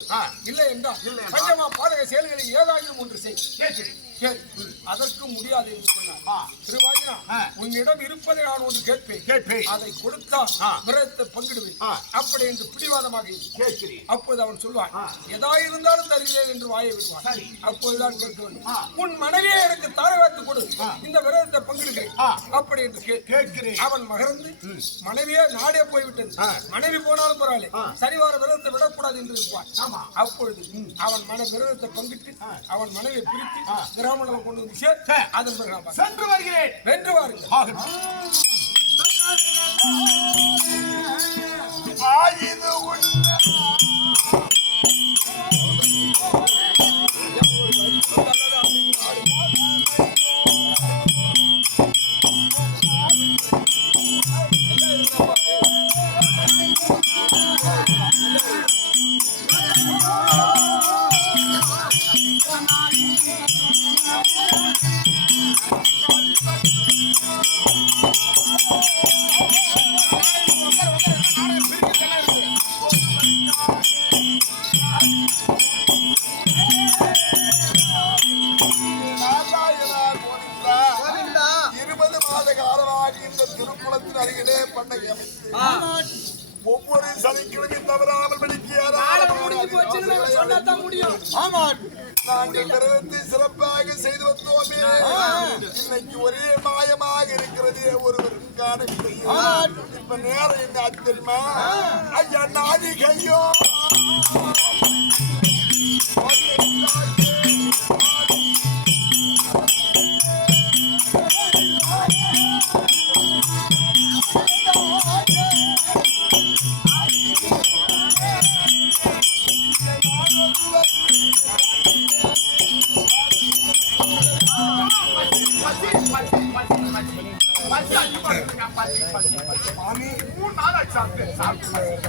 இல்லை என்றால் பஞ்சமா பாதக செயல்களில் ஏதாயும் ஒன்று செய். அதற்கு முடியாது என்று சொன்னார். திருவாயினா, உன்னிடம் இருப்பதை நான் ஒன்று கேட்பேன், அதை கொடுத்தால் விரதத்தை பங்கிடுவேன் அப்படி என்று பிடிவாதமாக கேட்கிறேன். அப்போது அவன் சொல்வான், எதாயிருந்தாலும் தருகிறேன் என்று வாயை விடுவான். அப்போதுதான் கேட்க வேண்டும், உன் மனைவியை எனக்கு தாரவாத்து கொடு, இந்த விரதத்தை பங்கிடுகிறேன் அப்படி என்று கேட்கிறேன். அவன் மகிழ்ந்து, மனைவியே நாடே போய்விட்டது, மனைவி போனாலும் பரவாயில்லை, சரிவார விரதத்தை விடக்கூடாது என்று இருப்பான். அப்பொழுது அவன் விரதத்தை பங்கிட்டு அவன் மனைவியை பிரித்து கிராமணம் கொண்டு வந்து அதன் பிறகு சென்று வருகிறேன். வென்று வாருங்கள். ஒவ்வொரு சனிக்கிழமை தவறாமல் நாங்கள் விரதத்தை சிறப்பாக செய்து வந்தோமே. இன்னைக்கு ஒரே மாயமாக இருக்கிறது, ஒருவரும் காணவில்லை. இப்ப நேரம் என்ன தெரியுமா? ஐயா நாதி கையோ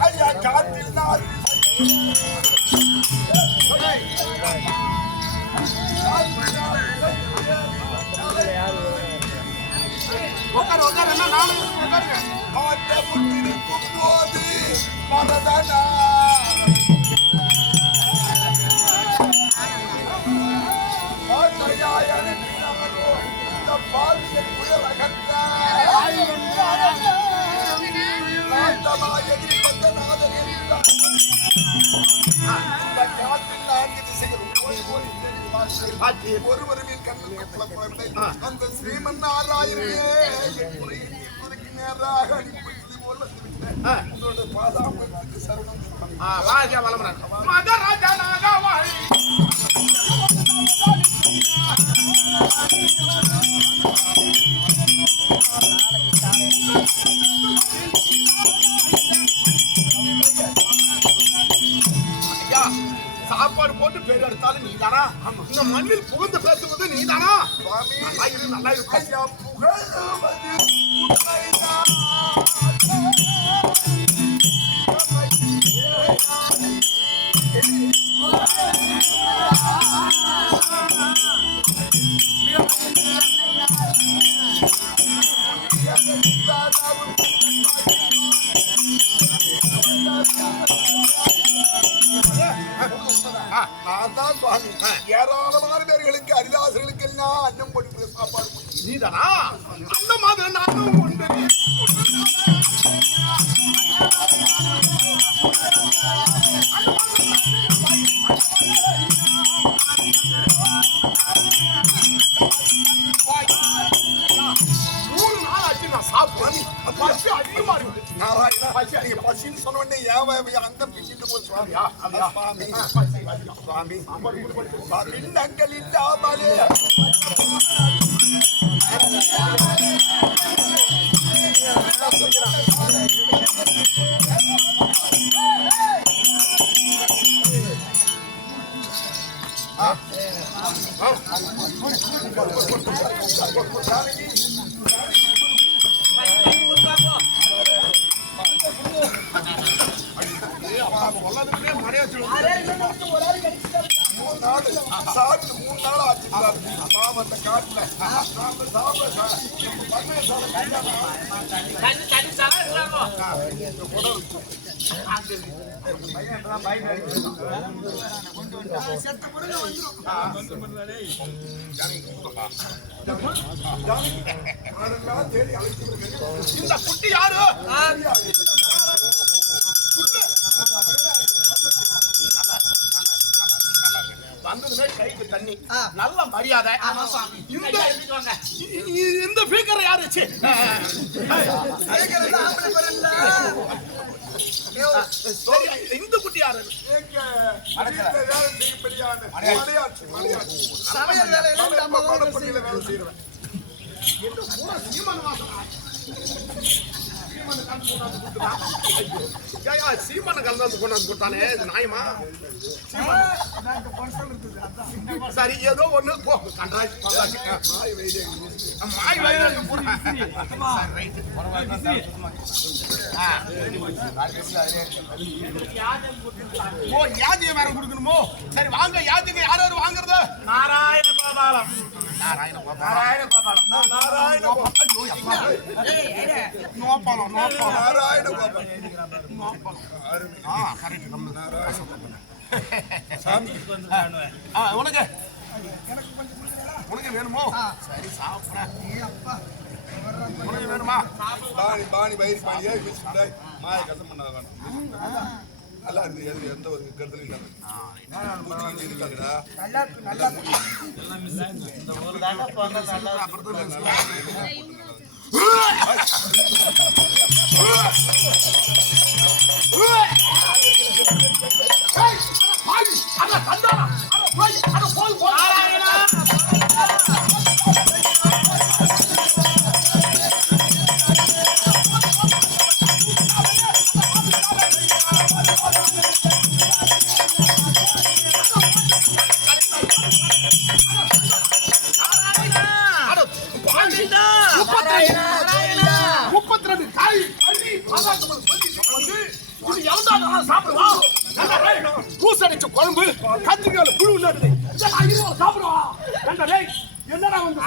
ஐயா காட்டில் நாள் போது மனதனா பாலியல் புயல் அகன்ற ஒருவரின் கண்ணில் அந்த ஸ்ரீமன் நாராயணே நேராக அனுப்பி போல் வந்து பாதாமத்துக்கு சரணம் சாப்பாடு போட்டு பேர் எடுத்தாலும் நீதானா? இந்த மண்ணில் புகுந்து பேசுவது நீதானா? நல்லா இருக்கு. ஏராளமான பேர்களுக்கு அரிதாசர்களுக்கு எல்லாம் அன்னம் கொடுக்கிற சாப்பாடு நீதானா? அந்த மாதிரி நானும் உண்டு. பசின்னு சொன்ன உடனே அந்த பிச்சுட்டு போய் சுவாமியா சுவாமி பின்னங்கள் இல்லாமலே சொல்லதுக்கே மறையாச்சு 3 நாள் சாப்பிட்டு 3 நாள் ஆச்சு மாமா அந்த காட்டுல இந்த குட்டி யாரு வந்ததுமே கைக்கு தண்ணி நல்ல மரியாதை இந்த பீக்கரை யாருச்சு இந்த குட்டி யாரு சீமான கலந்து கொண்டாந்து கொடுத்தானே நாயமா சரி ஏதோ ஒண்ணு போ கண்டாய் மாய் ஓ யாதியை வேற கொடுக்கணுமோ சரி வாங்க யாதிங்க யார் யாரு வாங்குறது நாராயண கோபாலம் உனக்கு வேணுமோ சரி சாப்பிட உனக்கு வேணுமா பாணி பயிர் பாணியா மாய கசம் பண்ண வேணும் நல்லா இருக்கு எந்த ஒரு கருத்துல இருக்காங்கடா பூசடிச்ச குழம்பு கத்திரிக்கால புழு உள்ளது சாப்பிடுவா என்னடா வந்து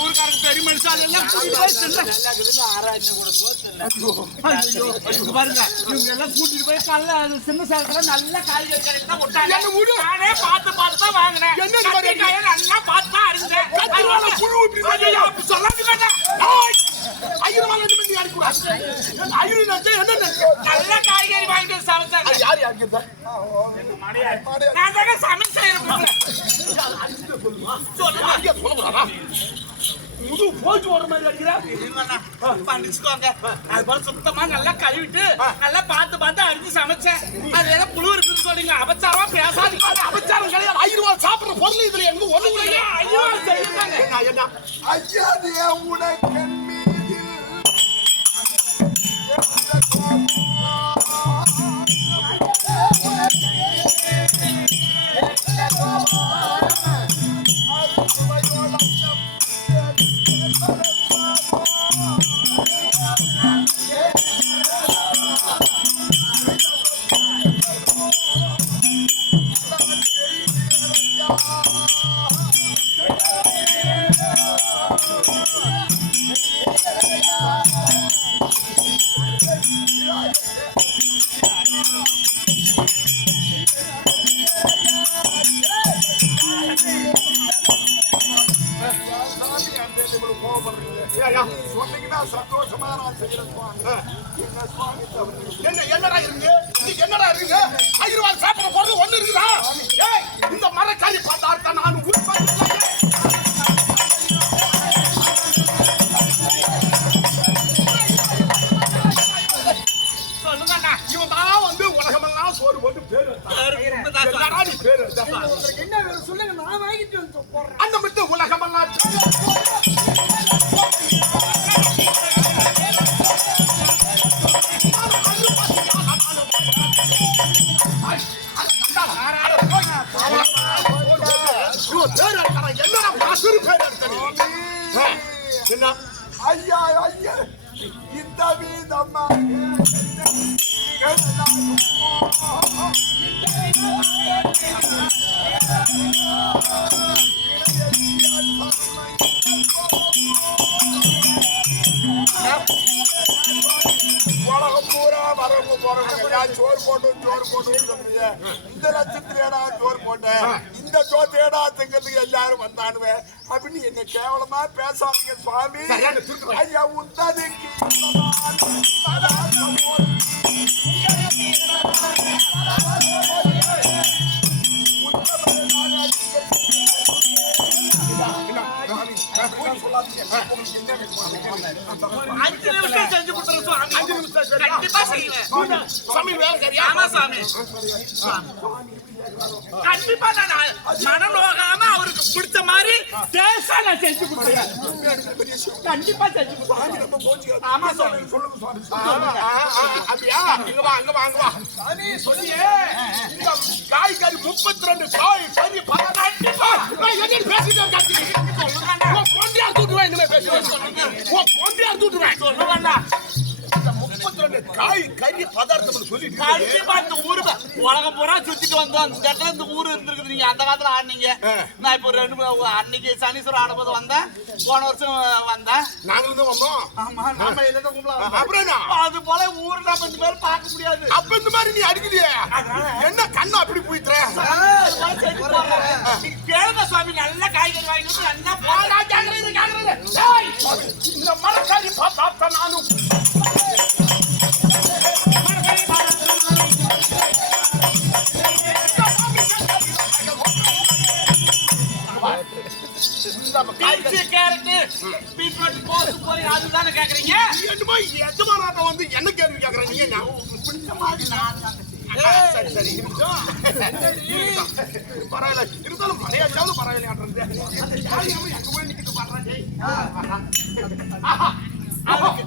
ஊருக்காரங்க பெரிய மனுஷன் எல்லாம் பாருங்க இவங்க எல்லாம் கூட்டிட்டு போய் கல்ல சின்ன சேலத்துல நல்ல காய்கறி கடைக்கு தான் விட்டாங்க நானே பார்த்து தான் வாங்கினேன் நல்லா பார்த்து தான் அரிஞ்சேன் சொல்லாது நல்ல காய்கறி வாங்கிட்டு சமைச்சாங்க யார் யாருக்கு நான் தானே சமைச்சேன் முது போச்சு வர மாதிரி அடிக்கிறேன் பண்ணிச்சுக்கோங்க அது போல சுத்தமா நல்லா கழுவிட்டு நல்லா பார்த்து அடிச்சு சமைச்சேன் அது ஏதோ புழு இருக்குன்னு சொல்றீங்க அபச்சாரமா பேசாதீங்க அபச்சாரம் கிடையாது 5 ரூபாய் சாப்பிடுற பொருள் இதுல எங்க ஒண்ணு 5 ரூபாய் செய்யுங்க என்ன ஐயா உனக்கு சொன்னீங்கன்னா சந்தோஷமா நான் செய்யறேன். என்னடா இருக்கு என்னடா இருக்கு 5 ரூபாய் சாப்பிட போறது ஒண்ணு இருக்குதா இந்த மரக்காரி பார்த்தா நான் சொல்லுங்க இவன் தான் வந்து உலகமெல்லாம் சோறு போட்டு பேரு என்ன சொல்லுங்க நான் வாங்கிட்டு வந்து அந்த மட்டும் உலகமெல்லாம் என்ன ஐயா ஐயா இந்த வீதம்மா உலகம் பூரா வரவங்க போறவங்க சோறு போட்டு சொல்றீங்க. இந்த லட்சத்திலேடா சோறு போட்டேன், இந்த சோத்தையடா திங்கிறதுக்கு எல்லாரும் வந்தானுவேன் அப்படின்னு என்ன கேவலமா பேசாதீங்க சுவாமி. ஐயா உத்ததிக்கு அஞ்சு நிமிஷம் செஞ்சு கொடுத்துரு சுவாமி. கண்டிப்பா செய்வேன் சாமி. வேலைக்காரியா? ஆமா சாமி. கண்டிப்பா நான் மனம் நோகாம அவருக்கு பிடிச்ச மாதிரி டேஸ்டா நான் செஞ்சு கொடுத்துறேன். கண்டிப்பா செஞ்சு கொடுத்துறேன். ஆமா சாமி. அப்படியா? இங்க வா அங்க வா சாமி. சொல்லியே இந்த காய்கறி 32 காய் கறி கண்டிப்பா என்ன பேசிட்டு சொல்லுவாங்க. 32 காய் கறி பதார்த்தம் சொல்லி கண்டிப்பா இந்த ஊருக்கு உலகம் பூரா சுத்திட்டு வந்தோம். அந்த இடத்துல இந்த ஊரு இருந்திருக்குது. நீங்க அந்த காலத்துல ஆடுனீங்க. நான் இப்போ அன்னைக்கு சனீஸ்வரர் ஆடும்போது வந்தேன். போன வருஷம் வந்தேன். நாங்களும் தான் வந்தோம். ஆமா நம்ம இல்ல கும்பலா அப்புறம் அது போல ஊர் நம்ம இந்த மாதிரி பார்க்க முடியாது. அப்ப இந்த மாதிரி நீ அடிக்கலையே, என்ன கண்ணு அப்படி போயிட்டுற? கேளுங்க சுவாமி. நல்ல காய்கறி வாங்கி நல்லா இந்த மரக்காரி பார்த்தா நானும் அதுதானே கேக்குறீங்க. என்னமோ எஜமானாட்டம் வந்து என்ன கேள்வி கேக்குறேன் நீ? என்ன சரி சரி பரவாயில்ல, இருந்தாலும் மலையாச்சாவது பரவாயில்லையாடுறது. எங்க போய் நிக்கிட்டு பாடுறேன். அவருக்கு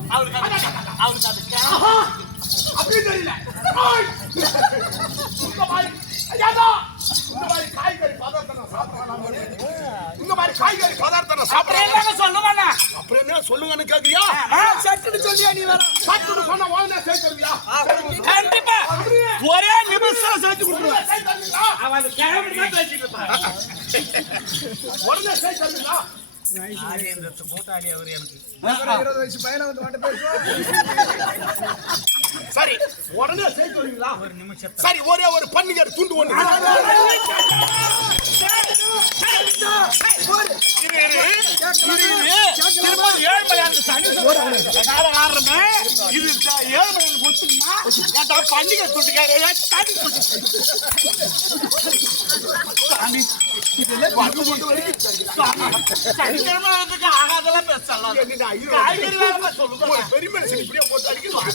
அப்படி தெரியல. இந்த மாதிரி காய்கறி பதார்த்தம் சாப்பிடலாம். சொல்லுவாங்க. அப்புறம் என்ன சொல்லுங்கன்னு கேக்குறியா? சட்டுன்னு சொல்லியா நீ வேற சட்டுன்னு சொன்னா உடனே சேர்த்துருவியா? கண்டிப்பா ஒரே நிமிஷம் செஞ்சு கொடுத்துருவேன். அவன் கிளம்பி தான் பேசிட்டு இருப்பான். உடனே சேர்த்துருவியா? கூட்டாளி அவர் எனக்கு 20 வயசு பையனை வந்து வாட்ட பேசுவான். சரி உடனே சேர்த்துருவீங்களா? ஒரு நிமிஷம். சரி ஒரே ஒரு பன்னிகர் துண்டு ஒண்ணு. பண்டிகை துட்டுக்காரு சனிக்கிழமை ஆகாதெல்லாம் பேசலாம். பெரிய மனுஷன் இப்படியே போட்டு அடிக்கணும்.